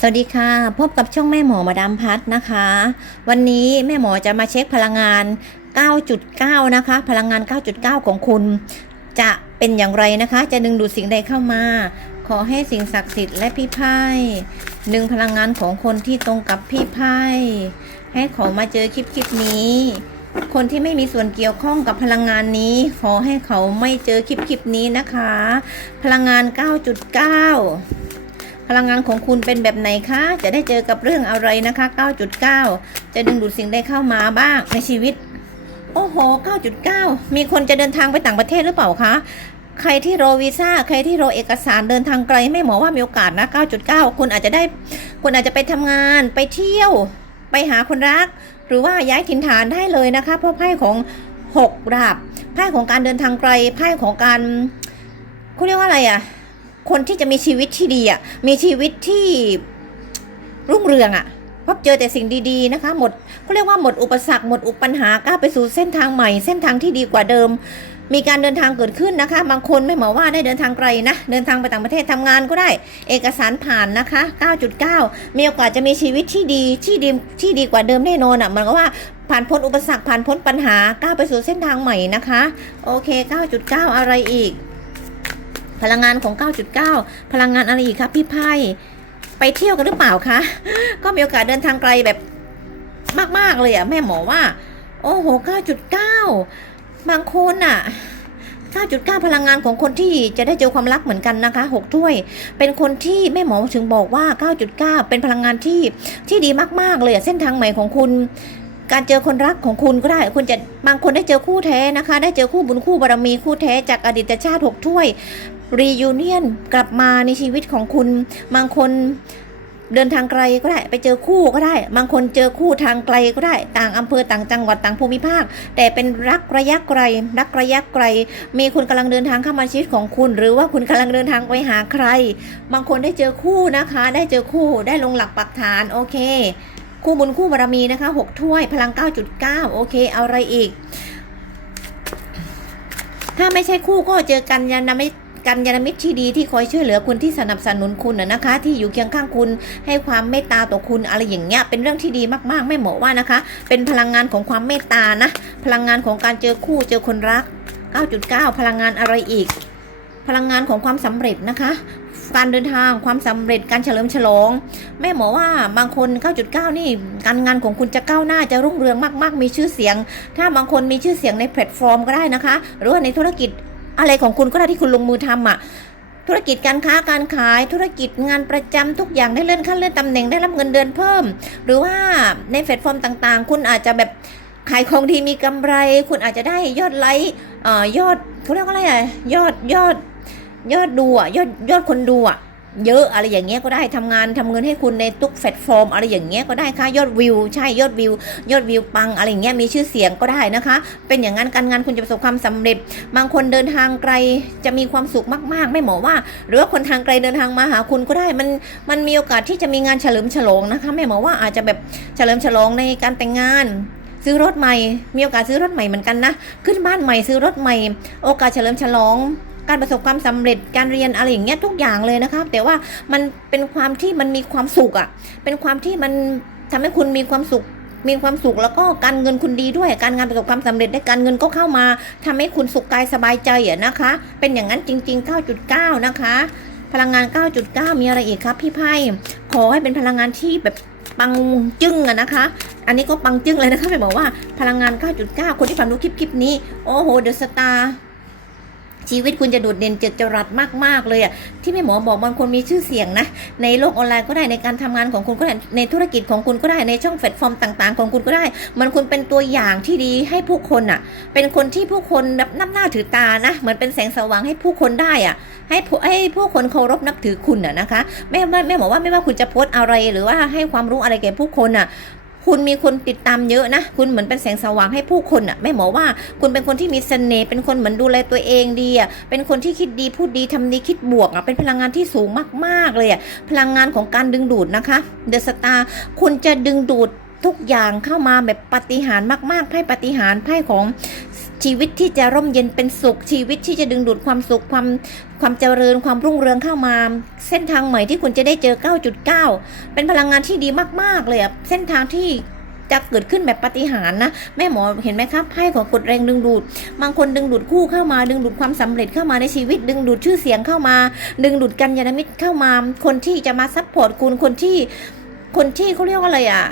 สวัสดีค่ะ พบกับช่องแม่หมอมาดามพัดนะคะ วันนี้แม่หมอจะมาเช็คพลังงาน 9.9 นะคะ พลังงาน 9.9 ของคุณ จะเป็นอย่างไรนะคะ จะดึงดูดสิ่งใดเข้ามา ขอให้สิ่งศักดิ์สิทธิ์และพี่ไพ่ดึงพลังงานของคนที่ตรงกับพี่ไพ่ให้เขามาเจอคลิปคลิปนี้ คนที่ไม่มีส่วนเกี่ยวข้องกับพลังงานนี้ ขอให้เขาไม่เจอคลิปคลิปนี้นะคะ พลังงาน 9.9 พลังงานของคุณเป็นแบบไหนคะ จะได้เจอกับเรื่องอะไรนะคะ 9.9 จะดึงดูดสิ่งใดเข้ามาบ้างในชีวิต โอ้โห 9.9 มีคนจะเดินทางไปต่างประเทศหรือเปล่าคะ ใครที่รอวีซ่า ใครที่รอเอกสารเดินทางไกลไม่หมอว่ามีโอกาสนะ 9.9 คุณอาจจะได้ คุณอาจจะไปทำงาน ไปเที่ยว ไปหาคนรัก หรือว่าย้ายถิ่นฐานได้เลยนะคะ เพราะไพ่ของ 6 ดาบ ไพ่ของการเดินทางไกล ไพ่ของการคุณเรียกว่าอะไรอะ คนที่จะมีชีวิตที่ดีอะมีชีวิตที่รุ่งเรืองอะพบเจอแต่สิ่งดีๆนะคะ หมดเขาเรียกว่าหมดอุปสรรคหมดอุปปัญหาก้าวไปสู่เส้นทางใหม่ เส้นทางที่ดีกว่าเดิม มีการเดินทางเกิดขึ้นนะคะ บางคนไม่หมาว่าได้เดินทางไกลนะ เดินทางไปต่างประเทศทำงานก็ได้ เอกสารผ่านนะคะ 9.9 มีโอกาสจะมีชีวิตที่ดีที่ดีที่ดีกว่าเดิมแน่นอนอะ มันก็ว่าผ่านพ้นอุปสรรคผ่านพ้นปัญหาก้าวไปสู่เส้นทางใหม่นะคะ โอเค 9.9 อะไรอีก พลังงานของ 9.9 พลังงานอะไรอีกครับพี่ไพ่ไปเที่ยวกันหรือเปล่าคะ ก็มีโอกาสเดินทางไกลแบบมาก ๆ เลยอะแม่หมอว่า โอ้โห 9.9 บางคนอะ9.9 พลังงานของคนที่จะได้เจอความรักเหมือนกันนะคะ 6 ถ้วย เป็นคนที่แม่หมอถึงบอกว่า 9.9 เป็นพลังงานที่ที่ดีมาก ๆ เลยเส้นทางใหม่ของคุณ การเจอคนรักของคุณก็ได้ คุณจะบางคนได้เจอคู่แท้นะคะ ได้เจอคู่บุญคู่บารมีคู่แท้จากอดีตชาติหกถ้วย รียูเนียนกลับมาในชีวิตของคุณ บางคนเดินทางไกลก็ได้ไปเจอคู่ก็ได้ บางคนเจอคู่ทางไกลก็ได้ ต่างอำเภอต่างจังหวัดต่างภูมิภาค แต่เป็นรักระยะไกล รักระยะไกล มีคุณกำลังเดินทางเข้ามาชีวิตของคุณ หรือว่าคุณกำลังเดินทางไปหาใคร บางคนได้เจอคู่นะคะ ได้เจอคู่ได้ลงหลักปักฐานโอเค คู่บุญคู่บารมีนะคะหกถ้วยพลัง 9.9 โอเคเอาอะไรอีก ถ้าไม่ใช่คู่ก็เจอกันยานมิตร กันยานมิตรที่ดีที่คอยช่วยเหลือคุณที่สนับสนุนคุณนะคะ ที่อยู่เคียงข้างคุณให้ความเมตตาต่อคุณอะไรอย่างเงี้ยเป็นเรื่องที่ดีมากๆ ไม่เหมาะว่านะคะ เป็นพลังงานของความเมตตานะ พลังงานของการเจอคู่เจอคนรัก 9.9 พลังงานอะไรอีก พลังงานของความสำเร็จนะคะการเดินทางความสำเร็จการเฉลิมฉลอง แม่หมอว่าบางคน 9.9 นี่การงานของคุณจะก้าวหน้าจะรุ่งเรืองมาก ๆ มีชื่อเสียง ถ้าบางคนมีชื่อเสียงในแพลตฟอร์มก็ได้นะคะ หรือว่าในธุรกิจ อะไรของคุณก็ได้ที่คุณลงมือทำอะธุรกิจการค้าการขายธุรกิจงานประจำทุกอย่างได้เลื่อนขั้นเลื่อนตำแหน่งได้รับเงินเดือนเพิ่ม หรือว่าในแพลตฟอร์มต่างๆ คุณอาจจะแบบขายของดีมีกำไร คุณอาจจะได้ยอดไลค์ยอดเขาเรียกว่าอะไรอะยอดยอดยอดดูอะยอดยอดคนดูอะ เยอะอะไรอย่างเงี้ยก็ได้ทำงานทำเงินให้คุณในทุกแพลตฟอร์ม อะไรอย่างเงี้ยก็ได้ค่ะยอดวิว ใช่ยอดวิว ยอดวิวปังอะไรอย่างเงี้ยมีชื่อเสียงก็ได้นะคะ เป็นอย่างนั้นการงานคุณจะประสบความสำเร็จ บางคนเดินทางไกลจะมีความสุขมาก ๆ ไม่หมอว่า หรือว่าคนทางไกลเดินทางมาหาคุณก็ได้มันมันมีโอกาสที่จะมีงานเฉลิมฉลองนะคะแม่หมอว่าอาจจะแบบเฉลิมฉลองในการแต่งงานซื้อรถใหม่ มีโอกาสซื้อรถใหม่เหมือนกันนะ ขึ้นบ้านใหม่ซื้อรถใหม่ โอกาสเฉลิมฉลอง การประสบความสำเร็จการเรียนอะไรอย่างเงี้ยทุกอย่างเลยนะครับแต่ว่ามันเป็นความที่มันมีความสุขอะ่ะเป็นความที่มันทำให้คุณมีความสุขมีความสุขแล้วก็การเงินคุณดีด้วย การงานประสบความสำเร็จได้การเงินก็เข้ามาทำให้คุณสุขกายสบายใจอะนะคะ เป็นอย่างนั้นจริง ๆ 9.9 นะคะ พลังงาน 9.9 มีอะไรอีกครับพี่ไพ่ขอให้เป็นพลังงานที่แบบปังจึ้งอะนะคะ อันนี้ก็ปังจึ้งเลยนะคะไปบอกว่าพลังงาน 9.9 คนที่ฟังดูคลิปคลิปนี้ โอ้โห เดอะสตาร์ ชีวิตคุณจะโดดเด่นเจิดจรัสมากๆเลยอะที่แม่หมอบอกบางคนมีชื่อเสียงนะ ในโลกออนไลน์ก็ได้ในการทำงานของคุณก็ได้ในธุรกิจของคุณก็ได้ในช่องแพลตฟอร์มต่าง ๆ ของคุณก็ได้ มันคุณเป็นตัวอย่างที่ดีให้ผู้คนอะเป็นคนที่ผู้คนนับนับหน้าถือตานะเหมือนเป็นแสงสว่างให้ผู้คนได้อะให้ผู้ให้ผู้คนเคารพนับถือคุณอะนะคะแม่แม่บอกว่าไม่ว่าคุณจะโพสต์อะไรหรือว่าให้ความรู้อะไรแก่ผู้คนอะ คุณมีคนติดตามเยอะนะ คุณเหมือนเป็นแสงสว่างให้ผู้คนอะแม่หมอว่าคุณเป็นคนที่มีเสน่ห์เป็นคนเหมือนดูแลตัวเองดีอะเป็นคนที่คิดดีพูดดีทำดีคิดบวกอะเป็นพลังงานที่สูงมาก ๆ เลยอะพลังงานของการดึงดูดนะคะเดอะสตาร์คุณจะดึงดูดทุกอย่างเข้ามาแบบปฏิหารมากๆไพ่ปฏิหารไพ่ของ ชีวิตที่จะร่มเย็นเป็นสุข ชีวิตที่จะดึงดูดความสุขความความเจริญความรุ่งเรืองเข้ามา เส้นทางใหม่ที่คุณจะได้เจอ 9.9 เป็นพลังงานที่ดีมากๆเลยอะเส้นทางที่จะเกิดขึ้นแบบปฏิหารนะแม่หมอเห็นไหมครับไพ่ของกดแรงดึงดูด บางคนดึงดูดคู่เข้ามา ดึงดูดความสำเร็จเข้ามาในชีวิต ดึงดูดชื่อเสียงเข้ามา ดึงดูดกัญญาณมิตรเข้ามา คนที่จะมาซัพพอร์ตคุณคนที่คนที่เขาเรียกว่าอะไรอะ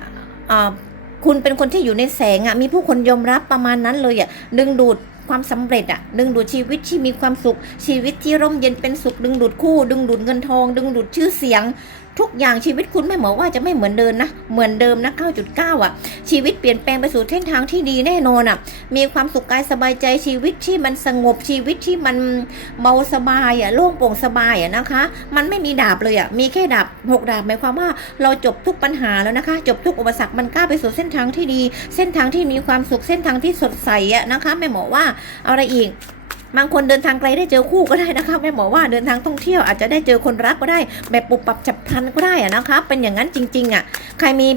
อ่า คุณเป็นคนที่อยู่ในแสงอะมีผู้คนยอมรับประมาณนั้นเลยอะดึงดูดความสำเร็จอะดึงดูดชีวิตที่มีความสุข ชีวิตที่ร่มเย็นเป็นสุข ดึงดูดคู่ ดึงดูดเงินทอง ดึงดูดชื่อเสียง ทุกอย่างชีวิตคุณไม่เหมือนว่าจะไม่เหมือนเดิมนะเหมือนเดิมนะ9.9อะ ชีวิตเปลี่ยนแปลงไปสู่เส้นทางที่ดีแน่นอนอะ มีความสุขกายสบายใจชีวิตที่มันสงบชีวิตที่มันเบาสบายอะโล่งโปร่งสบายอะนะคะ มันไม่มีดาบเลยอะมีแค่ดาบ หกดาบหมายความว่าเราจบทุกปัญหาแล้วนะคะ จบทุกอุปสรรคมันกล้าไปสู่เส้นทางที่ดี เส้นทางที่มีความสุขเส้นทางที่สดใสอะนะคะแม่หมอว่าอะไรอีกบางคนเดินทางไกลได้เจอคู่ก็ได้นะคะแม่หมอว่าเดินทางท่องเที่ยวอาจจะได้เจอคนรักก็ได้แบบปุบปับฉับพลันก็ได้อะนะคะ เป็นอย่างนั้นจริงๆอะใครมี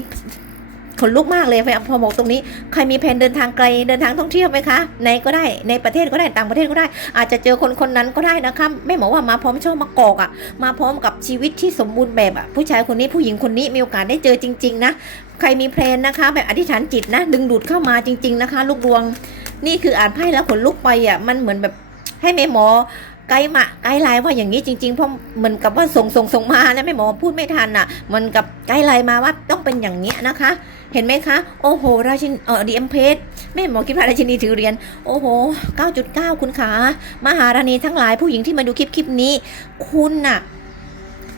ขนลุกมากเลยพอบอกตรงนี้ ใครมีแผนเดินทางไกลเดินทางท่องเที่ยวไหมคะในก็ได้ในประเทศก็ได้ต่างประเทศก็ได้ อาจจะเจอคนคนนั้นก็ได้นะคะแม่หมอว่ามาพร้อมโชคมากอกอะมาพร้อมกับชีวิตที่สมบูรณ์แบบอะผู้ชายคนนี้ผู้หญิงคนนี้มีโอกาสได้เจอจริง ๆ นะ ใครมีแพลนนะคะ แบบอธิษฐานจิตนะ ดึงดูดเข้ามาจริง ๆนะคะ ลูกดวง นี่คืออ่านไพ่แล้วขนลุกไปอะมันเหมือนแบบให้แม่หมอ ไกด์มาไกด์ไลน์ว่าอย่างนี้จริงๆเพราะเหมือนกับว่าส่งส่งส่งมาแล้วแม่หมอพูดไม่ทันอะมันกับไกด์ไลน์มาว่าต้องเป็นอย่างนี้นะคะ เห็นไหมคะ โอ้โห ราชินเออดีเอ็มเพสแม่หมอคิดว่าราชินีถือเหรียญโอ้โห 9.9 คุณขามหาราณีทั้งหลายผู้หญิงที่มาดูคลิปคลิปนี้ คุณน่ะ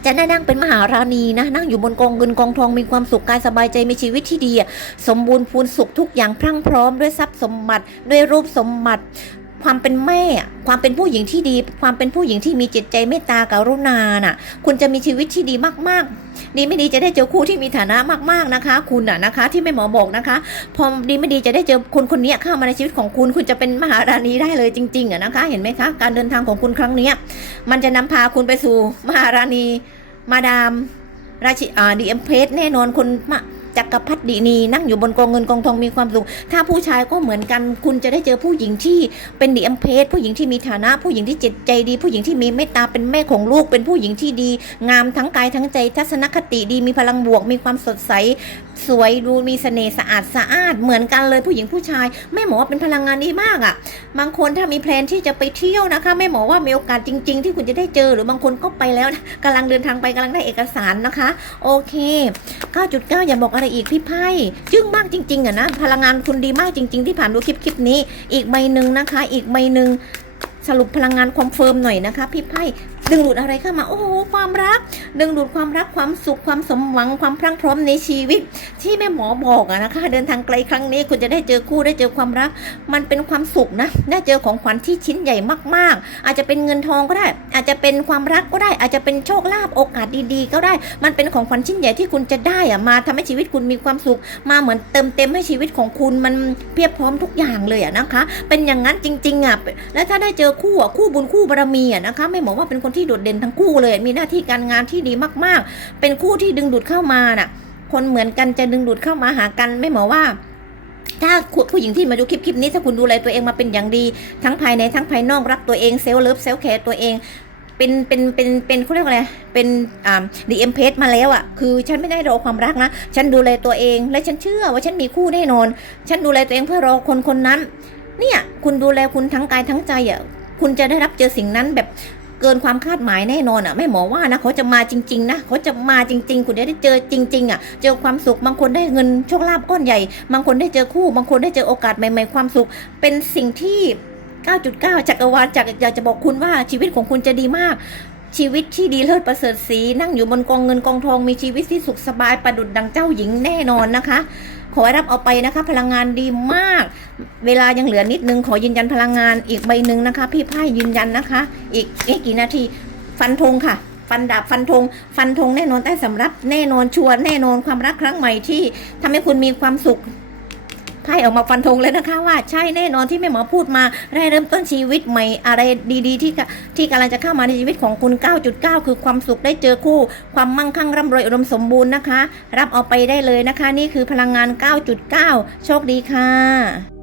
จะได้นั่งเป็นมหาราณีนะ นั่งอยู่บนกองเงินกองทองมีความสุขกายสบายใจมีชีวิตที่ดี สมบูรณ์พูนสุขทุกอย่างพรั่งพร้อมด้วยทรัพย์สมบัติด้วยรูปสมบัติ ความเป็นแม่ความเป็นผู้หญิงที่ดี ความเป็นผู้หญิงที่มีจิตใจเมตตากรุณาน่ะ คุณจะมีชีวิตที่ดีมากๆ ดีไม่ดีจะได้เจอคู่ที่มีฐานะมากๆนะคะ คุณอะนะคะ ที่แม่หมอบอกนะคะ พอดีไม่ดีจะได้เจอคนคนนี้เข้ามาในชีวิตของคุณ คุณจะเป็นมหาราณีได้เลยจริงๆอะนะคะ เห็นไหมคะ การเดินทางของคุณครั้งเนี้มันจะนำพาคุณไปสู่มหาราณี มาดามราชิอ่าดีเอ็มเพสแน่นอนคนมา จักรพรรดินีนั่งอยู่บนกองเงินกองทองมีความสุข ถ้าผู้ชายก็เหมือนกัน คุณจะได้เจอผู้หญิงที่เป็นดีอ็มเพสผู้หญิงที่มีฐานะ ผู้หญิงที่จิตใจดี ผู้หญิงที่มีเมตตาเป็นแม่ของลูก เป็นผู้หญิงที่ดี งามทั้งกายทั้งใจ ทัศนคติดี มีพลังบวก มีความสดใส สวยดูมีเสน่ห์สะอาดสะอาดเหมือนกันเลยผู้หญิงผู้ชายแม่หมอว่าเป็นพลังงานดีมากอะ่ะ บางคนถ้ามีแพลนที่จะไปเที่ยวนะคะแม่หมอว่ามีโอกาสจริง ๆ ที่คุณจะได้เจอหรือบางคนก็ไปแล้วนะกำลังเดินทางไปกำลังได้เอกสารนะคะ โอเค9.9อย่าบอกอะไรอีกพี่ไพ่จึ้งมากจริงๆอะนะพลังงานคุณดีมากจริง ๆ ที่ผ่านดูคลิปคลิปนี้ อีกใบหนึ่งนะคะ อีกใบหนึ่งสรุปพลังงานความเฟิร์มหน่อยนะคะ พี่ไพ่ ดึงดูดอะไรเข้ามาโอ้โหความรัก ดึงดูดความรักความสุขความสมหวังความพรั่งพร้อมในชีวิต ที่แม่หมอบอกอะนะคะ เดินทางไกลครั้งนี้คุณจะได้เจอคู่ได้เจอความรัก มันเป็นความสุขนะได้เจอของขวัญที่ชิ้นใหญ่มากๆ อาจจะเป็นเงินทองก็ได้ อาจจะเป็นความรักก็ได้ อาจจะเป็นโชคลาภโอกาสดีๆ ก็ได้ มันเป็นของขวัญชิ้นใหญ่ที่คุณจะได้อะมาทำให้ชีวิตคุณมีความสุข มาเหมือนเติมเต็มให้ชีวิตของคุณมันเพียบพร้อมทุกอย่างเลยอะนะคะ เป็นอย่างนั้นจริงๆอะแล้วถ้าได้เจอคู่อะคู่บุญคู่บารมีอะนะคะ ไม่บอกว่าเป็นคนที่โดดเด่นทั้งคู่เลย มีหน้าที่การงานที่ดีมากๆ เป็นคู่ที่ดึงดูดเข้ามาน่ะ คนเหมือนกันจะดึงดูดเข้ามาหากันไม่หมอว่าถ้าผู้หญิงที่มาดูคลิปคลิปนี้ถ้าคุณดูแลตัวเองมาเป็นอย่างดี ทั้งภายในทั้งภายนอกรักตัวเองเซลล์เลิฟเซลล์แคร์ตัวเอง เป็นเป็นเป็นเป็นเขาเรียกว่าอะไรเป็นอ่าดีเอ็มเพสมาแล้วอะคือฉันไม่ได้รอความรักนะ ฉันดูแลตัวเอง และฉันเชื่อว่าฉันมีคู่แน่นอน ฉันดูแลตัวเองเพื่อรอคนคนนั้น เนี่ยคุณดูแลคุณทั้งกายทั้งใจอะคุณจะได้รับเจอสิ่งนั้นแบบ เกินความคาดหมายแน่นอนอะไม่หมอว่านะเขาจะมาจริง ๆ นะเขาจะมาจริง ๆ คุณได้เจอจริง ๆอะเจอความสุขบางคนได้เงินโชคลาภก้อนใหญ่ บางคนได้เจอคู่ บางคนได้เจอโอกาสใหม่ๆความสุข เป็นสิ่งที่ 9.9 จักรวาลจากอยากจะบอกคุณว่าชีวิตของคุณจะดีมาก ชีวิตที่ดีเลิศประเสริฐสีนั่งอยู่บนกองเงินกองทองมีชีวิตที่สุขสบายประดุดดังเจ้าหญิงแน่นอนนะคะ ขอให้รับเอาไปนะคะ พลังงานดีมาก เวลายังเหลือนิดนึงขอยืนยันพลังงานอีกใบหนึ่งนะคะ พี่ไพ่ยืนยันนะคะ อีกไม่กี่นาทีฟันธงค่ะฟันดาบฟันธงฟันธงแน่นอนใต้สำรับแน่นอนชัวร์แน่นอนความรักครั้งใหม่ที่ทำให้คุณมีความสุข ไพ่ออกมาฟันธงเลยนะคะว่าใช่แน่นอนที่แม่หมอพูดมาได้เริ่มต้นชีวิตใหม่อะไรดีๆ ที่กะที่กำลังจะเข้ามาในชีวิตของคุณ 9.9 คือความสุขได้เจอคู่ ความมั่งคั่งร่ำรวยอุดมสมบูรณ์นะคะ รับเอาไปได้เลยนะคะ นี่คือพลังงาน 9.9 โชคดีค่ะ